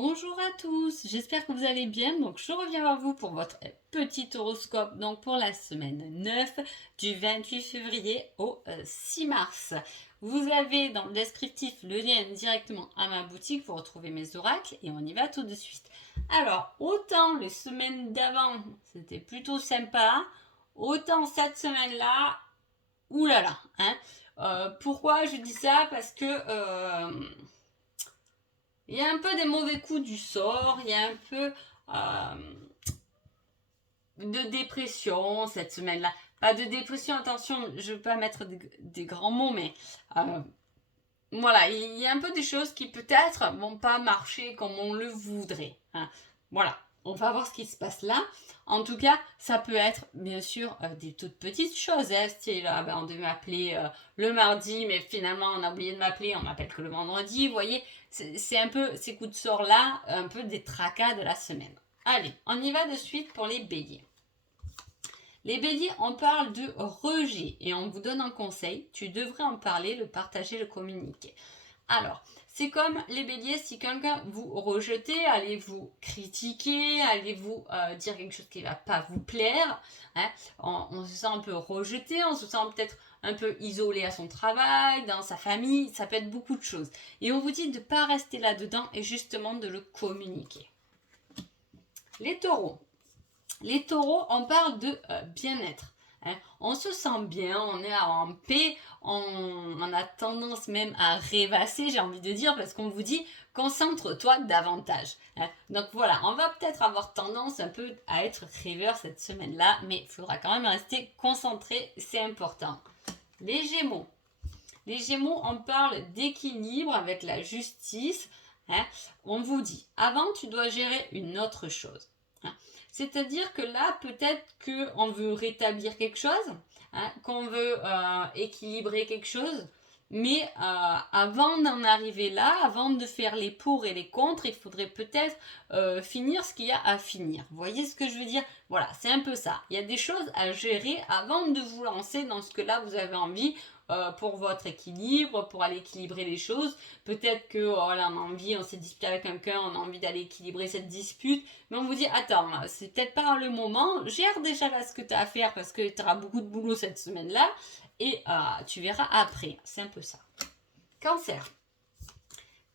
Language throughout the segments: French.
Bonjour à tous, j'espère que vous allez bien. Donc je reviens à vous pour votre petit horoscope donc pour la semaine 9 du 28 février au 6 mars. Vous avez dans le descriptif le lien directement à ma boutique pour retrouver mes oracles et on y va tout de suite. Alors, autant les semaines d'avant c'était plutôt sympa, autant cette semaine-là, oulala, hein. Pourquoi je dis ça? Parce que il y a un peu des mauvais coups du sort, il y a un peu de dépression cette semaine-là. Pas de dépression, attention, je ne veux pas mettre des grands mots, mais voilà, il y a un peu des choses qui peut-être vont pas marcher comme on le voudrait, hein. Voilà, on va voir ce qui se passe là. En tout cas, ça peut être bien sûr des toutes petites choses, hein, style on devait m'appeler le mardi, mais finalement on a oublié de m'appeler, on m'appelle que le vendredi. Vous voyez, c'est un peu ces coups de sort là, un peu des tracas de la semaine. Allez, on y va de suite pour les béliers. Les béliers, on parle de rejet et on vous donne un conseil. Tu devrais en parler, le partager, le communiquer. Alors, c'est comme les béliers, si quelqu'un vous rejetez, allez vous critiquer, allez vous dire quelque chose qui ne va pas vous plaire, hein, on se sent un peu rejeté, on se sent peut-être un peu isolé à son travail, dans sa famille, ça peut être beaucoup de choses. Et on vous dit de ne pas rester là-dedans et justement de le communiquer. Les taureaux. Les taureaux, on parle de bien-être. Hein. On se sent bien, on est en paix, on a tendance même à rêvasser, j'ai envie de dire, parce qu'on vous dit concentre-toi davantage. Hein. Donc voilà, on va peut-être avoir tendance un peu à être rêveur cette semaine-là, mais il faudra quand même rester concentré, c'est important. Les Gémeaux. Les Gémeaux, on parle d'équilibre avec la justice. Hein. On vous dit, avant tu dois gérer une autre chose. Hein. C'est-à-dire que là, peut-être qu'on veut rétablir quelque chose, hein, qu'on veut équilibrer quelque chose, mais avant d'en arriver là, avant de faire les pour et les contre, il faudrait peut-être finir ce qu'il y a à finir. Vous voyez ce que je veux dire? Voilà, c'est un peu ça. Il y a des choses à gérer avant de vous lancer dans ce que là vous avez envie. Pour votre équilibre, pour aller équilibrer les choses. Peut-être que là, on a envie, on s'est disputé avec quelqu'un, on a envie d'aller équilibrer cette dispute, mais on vous dit attends, c'est peut-être pas le moment, gère déjà là ce que tu as à faire parce que tu auras beaucoup de boulot cette semaine-là et tu verras après. C'est un peu ça. Cancer.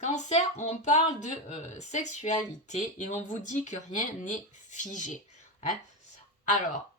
Cancer, on parle de sexualité et on vous dit que rien n'est figé. Hein. Alors,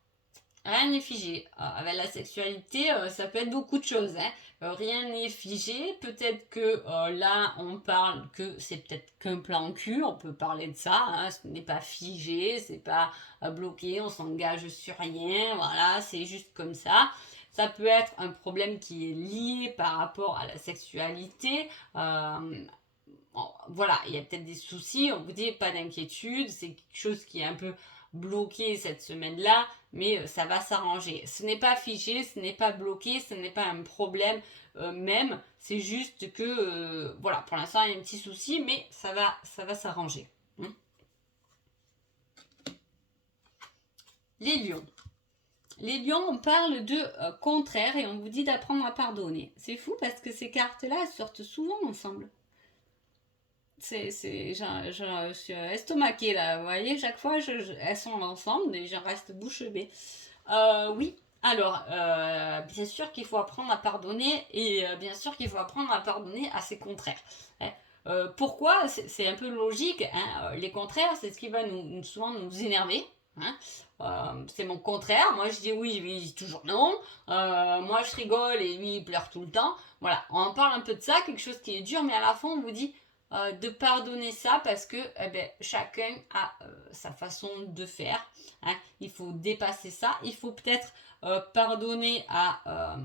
rien n'est figé. Avec la sexualité, ça peut être beaucoup de choses. Hein. Rien n'est figé. Peut-être que là, on parle que c'est peut-être qu'un plan cul. On peut parler de ça. Hein. Ce n'est pas figé, c'est pas bloqué. On s'engage sur rien. Voilà, c'est juste comme ça. Ça peut être un problème qui est lié par rapport à la sexualité. Voilà, il y a peut-être des soucis, on vous dit pas d'inquiétude, c'est quelque chose qui est un peu bloqué cette semaine-là, mais ça va s'arranger. Ce n'est pas figé, ce n'est pas bloqué, ce n'est pas un problème même, c'est juste que, voilà, pour l'instant il y a un petit souci, mais ça va s'arranger. Les lions. Les lions, on parle de contraire et on vous dit d'apprendre à pardonner. C'est fou parce que ces cartes-là sortent souvent ensemble. Je suis estomaquée là, vous voyez, chaque fois elles sont ensemble et j'en reste bouche bée. Oui, alors, bien sûr qu'il faut apprendre à pardonner et bien sûr qu'il faut apprendre à pardonner à ses contraires. Hein. Pourquoi? C'est un peu logique, hein. Les contraires, c'est ce qui va souvent nous énerver. Hein. C'est mon contraire, moi je dis oui, lui il dit toujours non, moi je rigole et lui il pleure tout le temps. Voilà, on en parle un peu de ça, quelque chose qui est dur, mais à la fin on vous dit de pardonner ça parce que chacun a sa façon de faire. Hein. Il faut dépasser ça. Il faut peut-être pardonner à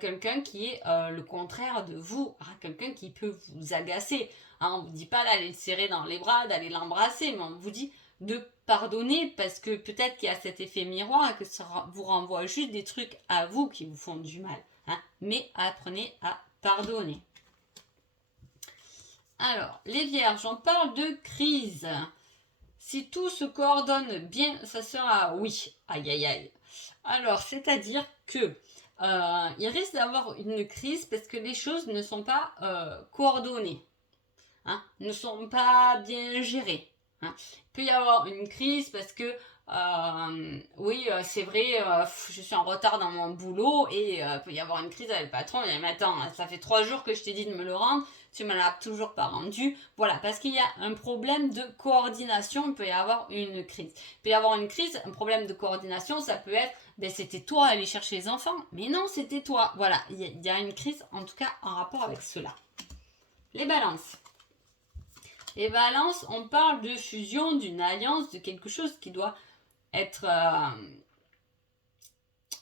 quelqu'un qui est le contraire de vous, à quelqu'un qui peut vous agacer. Hein, on ne vous dit pas d'aller le serrer dans les bras, d'aller l'embrasser, mais on vous dit de pardonner parce que peut-être qu'il y a cet effet miroir et que ça vous renvoie juste des trucs à vous qui vous font du mal. Hein. Mais apprenez à pardonner. Alors, les vierges, on parle de crise. Si tout se coordonne bien, ça sera oui. Aïe, aïe, aïe. Alors, c'est-à-dire que il risque d'avoir une crise parce que les choses ne sont pas coordonnées. ne sont pas bien gérées. Il peut y avoir une crise parce que oui, c'est vrai, je suis en retard dans mon boulot et il peut y avoir une crise avec le patron. Il dit, mais attends, ça fait 3 jours que je t'ai dit de me le rendre, tu me l'as toujours pas rendu. Voilà, parce qu'il y a un problème de coordination, il peut y avoir une crise. Il peut y avoir une crise, un problème de coordination, ça peut être, ben c'était toi aller chercher les enfants, mais non, c'était toi. Voilà, il y a une crise, en tout cas en rapport avec cela. Les balances. Les balances, on parle de fusion, d'une alliance, de quelque chose qui doit être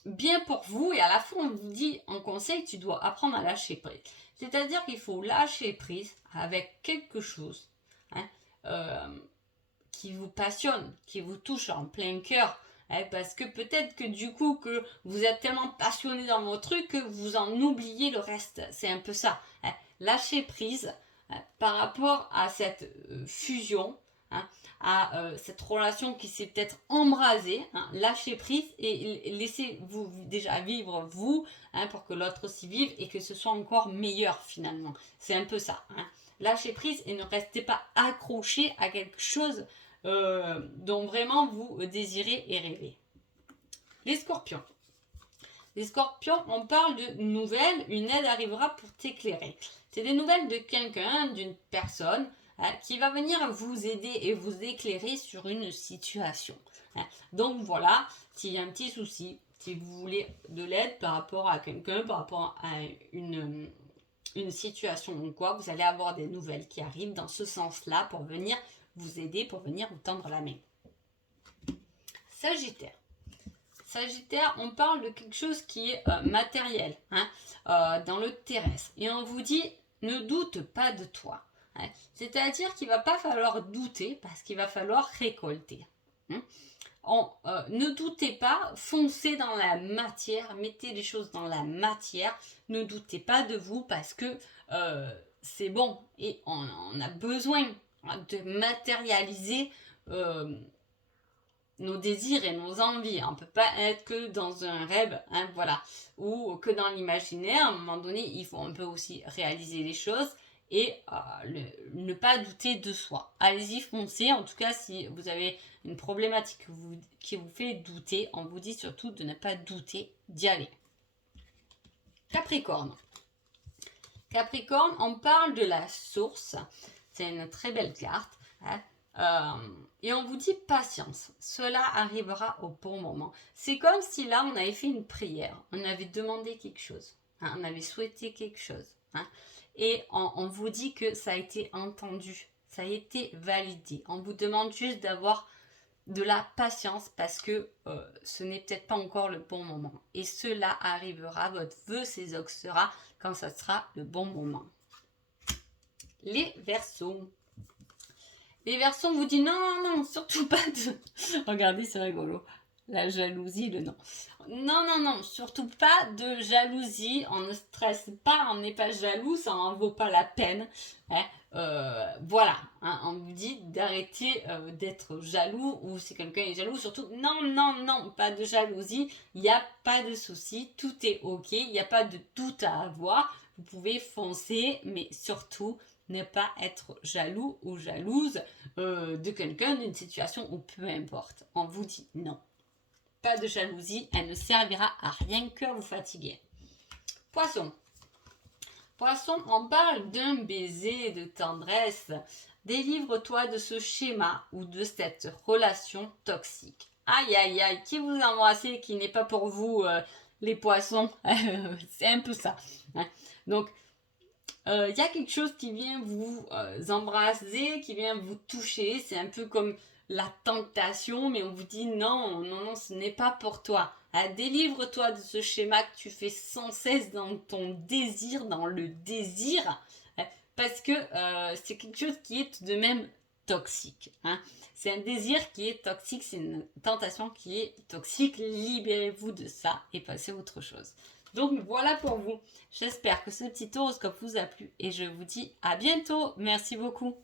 bien pour vous, et à la fois on vous dit en conseil, tu dois apprendre à lâcher prise. C'est-à-dire qu'il faut lâcher prise avec quelque chose qui vous passionne, qui vous touche en plein cœur. Parce que peut-être que du coup que vous êtes tellement passionné dans vos trucs que vous en oubliez le reste. C'est un peu ça. Lâcher prise par rapport à cette fusion, à cette relation qui s'est peut-être embrasée, lâchez prise et laissez-vous déjà vivre vous, pour que l'autre aussi vive et que ce soit encore meilleur finalement. C'est un peu ça. Lâchez prise et ne restez pas accroché à quelque chose dont vraiment vous désirez et rêvez. Les scorpions. Les scorpions, on parle de nouvelles, une aide arrivera pour t'éclairer. C'est des nouvelles de quelqu'un, d'une personne qui va venir vous aider et vous éclairer sur une situation. Donc voilà, s'il y a un petit souci, si vous voulez de l'aide par rapport à quelqu'un, par rapport à une situation ou quoi, vous allez avoir des nouvelles qui arrivent dans ce sens-là pour venir vous aider, pour venir vous tendre la main. Sagittaire. Sagittaire, on parle de quelque chose qui est matériel, dans le terrestre. Et on vous dit, ne doute pas de toi. C'est-à-dire qu'il ne va pas falloir douter parce qu'il va falloir récolter. Ne doutez pas, foncez dans la matière, mettez les choses dans la matière. Ne doutez pas de vous parce que c'est bon et on a besoin de matérialiser nos désirs et nos envies. On ne peut pas être que dans un rêve, voilà, ou que dans l'imaginaire. À un moment donné, on peut aussi réaliser les choses et ne pas douter de soi. Allez-y, foncez. En tout cas, si vous avez une problématique qui vous fait douter, on vous dit surtout de ne pas douter, d'y aller. Capricorne. Capricorne, on parle de la source. C'est une très belle carte. Et on vous dit patience, cela arrivera au bon moment. C'est comme si là on avait fait une prière, on avait demandé quelque chose, on avait souhaité quelque chose, et on vous dit que ça a été entendu, ça a été validé. On vous demande juste d'avoir de la patience parce que ce n'est peut-être pas encore le bon moment. Et cela arrivera, votre vœu s'exaucera quand ça sera le bon moment. Les Verseaux. Les Verseaux vous disent non, surtout pas de... Regardez, c'est rigolo. La jalousie, le non. Non, surtout pas de jalousie. On ne stresse pas, on n'est pas jaloux, ça n'en vaut pas la peine. Voilà, on vous dit d'arrêter d'être jaloux ou si quelqu'un est jaloux, surtout non, pas de jalousie. Il n'y a pas de souci, tout est ok, il n'y a pas de doute à avoir. Vous pouvez foncer, mais surtout ne pas être jaloux ou jalouse de quelqu'un, d'une situation ou peu importe. On vous dit non. Pas de jalousie, elle ne servira à rien que vous fatiguer. Poisson. Poisson, on parle d'un baiser, de tendresse. Délivre-toi de ce schéma ou de cette relation toxique. Aïe, qui vous embrassez, qui n'est pas pour vous, les poissons. C'est un peu ça. Donc, il y a quelque chose qui vient vous embrasser, qui vient vous toucher. C'est un peu comme la tentation, mais on vous dit non, ce n'est pas pour toi. Délivre-toi de ce schéma que tu fais sans cesse dans ton désir, dans le désir, parce que c'est quelque chose qui est tout de même toxique. C'est un désir qui est toxique, c'est une tentation qui est toxique. Libérez-vous de ça et passez à autre chose. Donc voilà pour vous. J'espère que ce petit horoscope vous a plu et je vous dis à bientôt. Merci beaucoup.